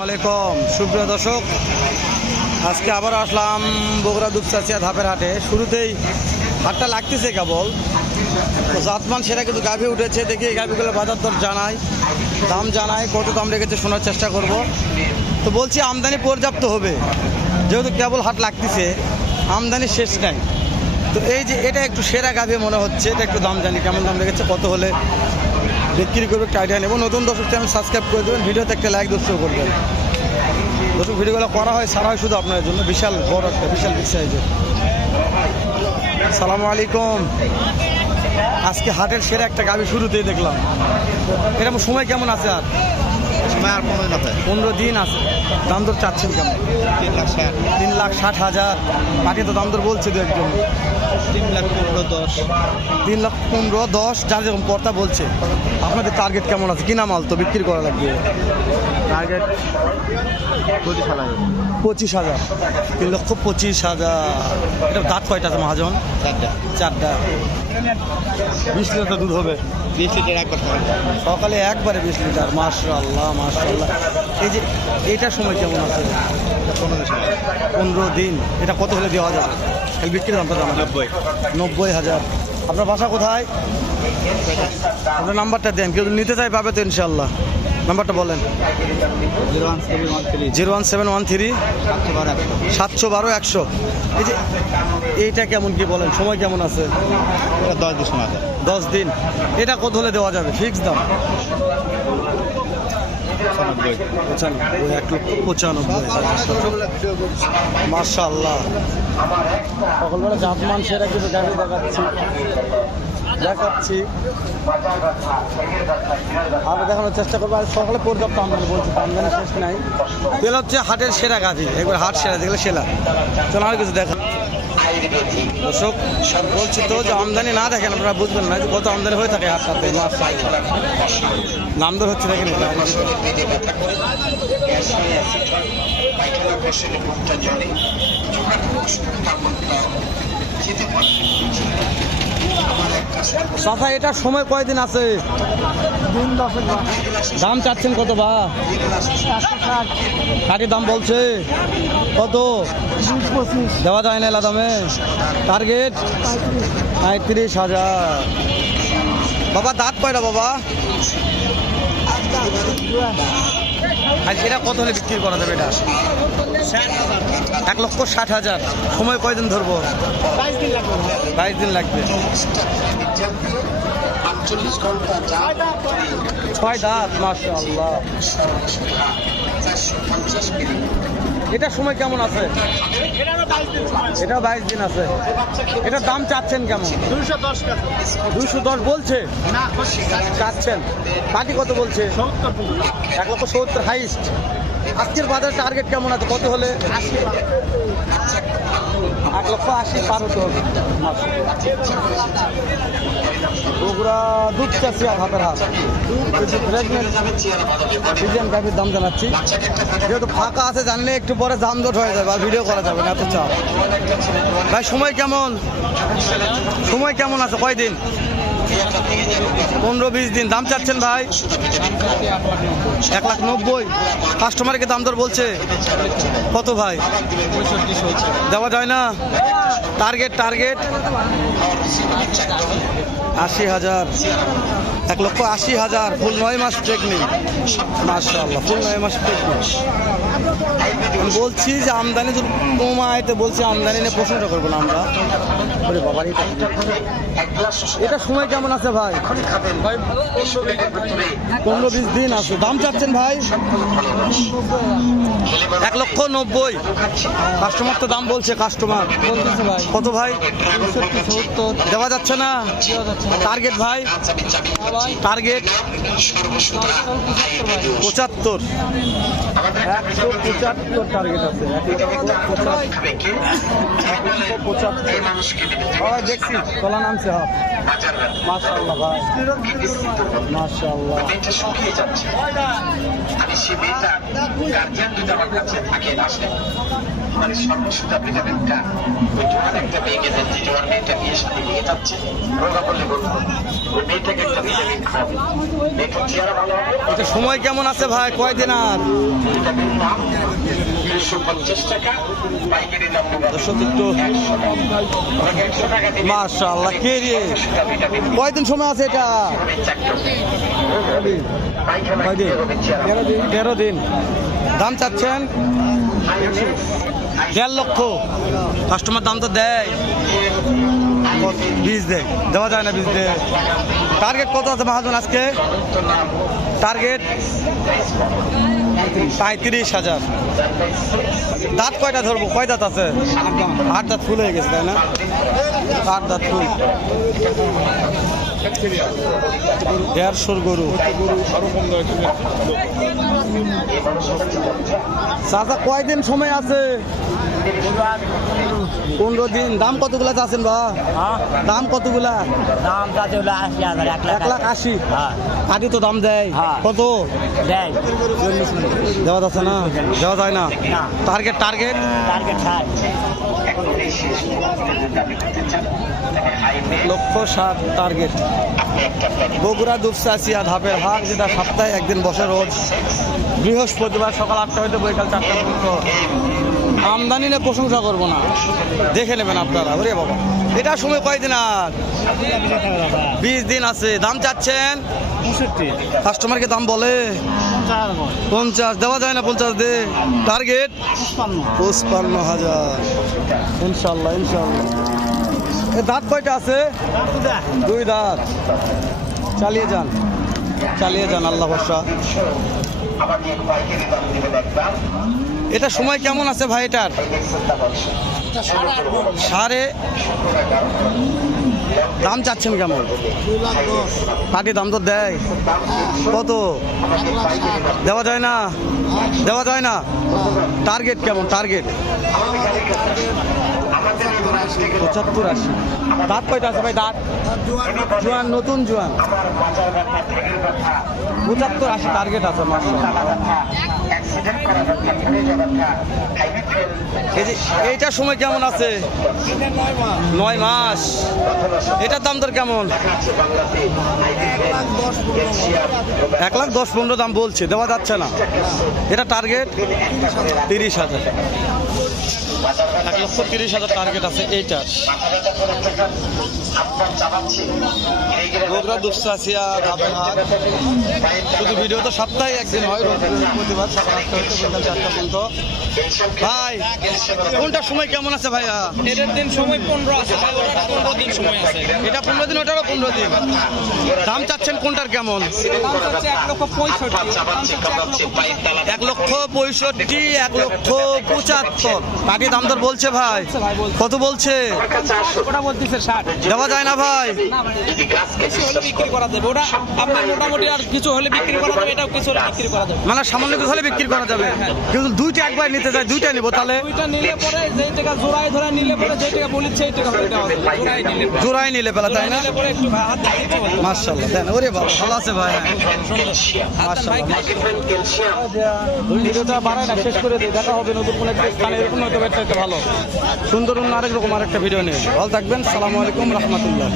আসসালামাইকুম সুপ্রিয় দর্শক, আজকে আবার আসলাম বগুড়া দুপচাচিয়া ধাপের হাটে। শুরুতেই হাটটা লাগতেছে কেবল, তো জাতমান সেটা কিন্তু গাভী উঠেছে। দেখি এই গাভীগুলো বাজার দর জানাই, দাম জানাই, কত দাম রেখেছে শোনার চেষ্টা করব। তো বলছি আমদানি পর্যাপ্ত হবে, যেহেতু কেবল হাট লাগতেছে, আমদানি শেষ নাই। তো এই যে এটা একটু সেরা গাভী মনে হচ্ছে, এটা একটু দাম জানি কেমন দাম রেখেছে, কত হলে বিক্রি করবে একটা আইডিয়া নেব। নতুন দর্শক চ্যানেল সাবস্ক্রাইব করে দেবেন, ভিডিওতে একটা লাইক দর্শক করবেন। দর্শক ভিডিওগুলো করা হয় সারা হয় শুধু আপনাদের জন্য, বিশাল বড় একটা বিশাল বিগ সাইজের। সালামু আলাইকুম। আজকে হাটের সেরা একটা গাভী শুরুতেই দেখলাম। এরকম সময় কেমন আছে? আর সময় আর 15 দিন আছে। দাম দর চাচ্ছেন কেমন? 3,60,000। বাকি তো দাম দর বলছে দু একজন 3,15,10। 3,15,10 যার যেরকম কর্তা বলছে। আপনাদের টার্গেট কেমন আছে? কিনা মাল তো বিক্রি করা লাগবে। টার্গেট 25,000। 25,000। 3,25,000। এটা দাঁত কয়টা আছে মহাজন? 4টা। 20 লিটার দুধ হবে। 20 লিটার একবার সকালে একবারে 20 লিটার। মাশাআল্লাহ মাশাআল্লাহ। এই যে এইটার সময় কেমন আছে? 15 দিন। এটা কত হলে দেওয়া যাবে? এই বিক্রির দামটা জানা? 90,000। আপনার বাসা কোথায়? আপনার নাম্বারটা দেন, কেউ নিতে চাই পাবে তো ইনশাল্লাহ। নাম্বারটা বলেন। 01713 712 100। এই যে এইটা কেমন কি বলেন, সময় কেমন আছে? 10 দিন সময় আছে। 10 দিন। এটা কত হলে দেওয়া যাবে? ফিক্স দাম 1,95,000। মাশাআল্লাহ। সকালবেলা জাতমান সেরা কিছু গাড়ি দেখাচ্ছি আরো দেখানোর চেষ্টা করবো। আর সকালে পর্যাপ্ত আমদানি বলছি, আমদানি শেষ নাই। তেল হচ্ছে হাটের সেরা গাড়ি, একবার হাট সেরা দেখলে সেরা। চলো আর কিছু দেখা। দর্শক বলছি তো যে আমদানি না দেখেন আপনারা বুঝবেন না যে কত আমদানি হয়ে থাকে হাটটাতে। নাম দর হচ্ছে দেখেন। চাচা এটার সময় কয়দিন আছে? দাম চাচ্ছেন কত বা? 60 দাম বলছে। কত? 20-25 দেওয়া যায় না এলা দামে? টার্গেট 35,000। বাবা দাঁত কয়টা বাবা? আর এটা কত হলে বিক্রি করা যাবে? এটা 1,60,000। সময় কয়দিন ধরবো? 22 দিন লাগবে। 6 দাঁত। মাশাআল্লাহ। এটা সময় কেমন আছে? এটা 22 দিন আছে। এটার দাম চাচ্ছেন কেমন? 210 বলছে চাচ্ছেন। বাকি কত বলছে? 1,70,000 হাইস্ট। আজকের বাজার টার্গেট কেমন আছে? কত হলে? 1,80,000 পার হতে হবে। বগুড়া দুপচাচিয়া ধাপের হাট। সিজন গাভীর দাম জানাচ্ছি, যেহেতু ফাঁকা আছে জানলে একটু পরে যানজট হয়ে যাবে আর ভিডিও করা যাবে না, এত চাপ। ভাই সময় কেমন? সময় কেমন আছে? কয়দিন? 15-20 দিন। দাম চাচ্ছেন ভাই? 1,90,000। কাস্টমারকে দাম দর বলছে কত ভাই? 65 দেওয়া যায় না? টার্গেট 80,000। 1,80,000। ফুল 9 মাস প্রেগনেন্ট। মাশাআল্লাহ, ফুল 9 মাস প্রেগনেন্ট। আমি বলছি যে আমদানি যদি কমায়, তো বলছি আমদানি নিয়ে প্রশ্নটা করবো না আমরা। বাবার এটা সময় কেমন আছে ভাই? 15-20 দিন আছে। দাম চাচ্ছেন ভাই? 1,90,000। কাস্টমার তো দাম বলছে, কাস্টমার বলতেছে ভাই। কত ভাই? 70 দেওয়া যাচ্ছে না? টার্গেট ভাই? টার্গেট 75। 175 টার্গেট আছে। 1,75,000। দেখছি তোলা নামছে। হ্যাঁ মাশাআল্লাহ ভাই, মাশাআল্লাহ। রাজবাড়ির সর্বসুতা ভিটামিনটা ওই জোয়ান একটা মেয়েকে দেন, যে জোয়ান মেয়েটা বিয়ে সাথে নিয়ে যাচ্ছে, রোগা বললে বলবো ওই মেয়েটাকে একটা ভিটামিন খাওয়াবে, মেয়েটার চেহারা ভালো হবে। এটা সময় কেমন আছে ভাই, কয়দিন আর? ভিটামিন দাম 350 টাকা, পাইকারি দাম দর্শক একটু 100 টাকা দিবে। মাশাআল্লাহ, কে রে? সর্বসুতা ভিটামিন কয়দিন সময় আছে এটা? কয়দিন? 13 দিন। দাম চাচ্ছেন 1.5 লক্ষ। কাস্টমার দাম তো দেয়, বীজ দেয়, দেওয়া যায় না বীজ দেয়। টার্গেট কত আছে মহাজন আজকে? টার্গেট 35,000। দাঁত কয়টা ধরবো, কয় দাঁত আছে? 8 দাঁত ফুল হয়ে গেছে, তাই না? 8 দাঁত ফুল। 150 গরু। চাচা কয়দিন সময় আছে? 15 দিন। দাম কতগুলা চাচ্ছেন বা? দাম কতগুলা? দাম চাচ্ছে হলো 80,000, 1,80,000। হ্যাঁ কাটি তো দাম দেয় হ্যাঁ। কত? দেয় দেওয়া যাচ্ছে না, দেওয়া যায় না। না। Target target target 60। 1,60,000 target. Bogura Dupchanchia ধাপের হাট, যেটা সপ্তাহে একদিন বসে রোজ বৃহস্পতিবার সকাল 8টা হইতে বৈকাল 4টা পর্যন্ত। আমদানি নিয়ে প্রশংসা করবো না, দেখে নেবেন আপনারা। ওরে বাবা, এটা সময় কয়দিন আর? 20 দিন আছে। দাম চাচ্ছেন? 65। কাস্টমারকে দাম বলে 50। দেওয়া যায় না 50 দে। টার্গেট 55,000। ইনশাল্লাহ ইনশাল্লাহ। এ দাঁত কয়টা আছে? 2 দাঁত। চালিয়ে যান, চালিয়ে যান, আল্লাহ ভরসা। এটা সময় কেমন আছে ভাই এটার? 8.5। দাম চাচ্ছেন কেমন? পাটি দাম তো দেয় কত? দেওয়া যায় না, দেওয়া যায় না। টার্গেট কেমন? টার্গেট 75-80। দাঁত কয়টা আছে ভাই? দাঁত জোয়ান, নতুন জোয়ান। 75-80 টার্গেট আছে। এইটার সময় কেমন আছে? 9 মাস। এটার দাম দর কেমন? 1,10,15 দাম বলছে, দেওয়া যাচ্ছে না। এটা টার্গেট 30,000। 1,30,000 টার্গেট আছে এইটার। বগুড়া দুপচাচিয়া ধাপের হাট। শুধু ভিডিও তো সপ্তাহে একদিন হয়, রোজ বৃহস্পতিবার সকাল 8টা হইতে বিকাল 4টা পর্যন্ত। ভাই কোনটার সময় কেমন আছে ভাইয়া? এটার দিন সময় 15 আছে, ভাই ওটার 15 দিন সময় আছে। এটা 15 দিন, ওটারও 15 দিন। দাম চাচ্ছেন কোনটার কেমন? দাম চাচ্ছে 1,65,000, দাম চাচ্ছে 1,65,000। 1,65,000, 1,75,000। কাটি দাম দর বলছে ভাই? কত বলছে? ওটা বলতেছে 60। দেওয়া যায় না ভাই? কিছু হলে বিক্রি করা যাবে, ওটা আপনার মোটামুটি আর কিছু হলে বিক্রি করা যাবে, এটাও কিছু হলে বিক্রি করা যাবে। মানে সামান্য কিছু হলে বিক্রি করা যাবে, কিন্তু দুইটা একবার নিতে চাই, দুইটা নিবো তাহলে? ওইটা নিলে পরে যেই টাকা জোড়ায় ধরে নিলে পরে যেই টাকা বলি সেই টাকা হলে দেওয়া যাবে। জোড়ায় নিলে পরে, জোড়াই নিলে পেলা, তাই না? নিলে পরে একটু হাত দিয়ে দিতে হবে। মাশাআল্লাহ, দেন। ওরে বাবা, ভালো আছে ভাই। মাশাআল্লাহ। ভিডিওটা বাড়ায় না, শেষ করে দিই। দেখা হবে নতুন কোনো একটা স্থানে, এরকম হয়তো একটা ভালো সুন্দর অন্য আরেক রকম আরেকটা ভিডিও নিয়ে। ভালো থাকবেন। সালামু আলাইকুম রহমতুল্লাহ।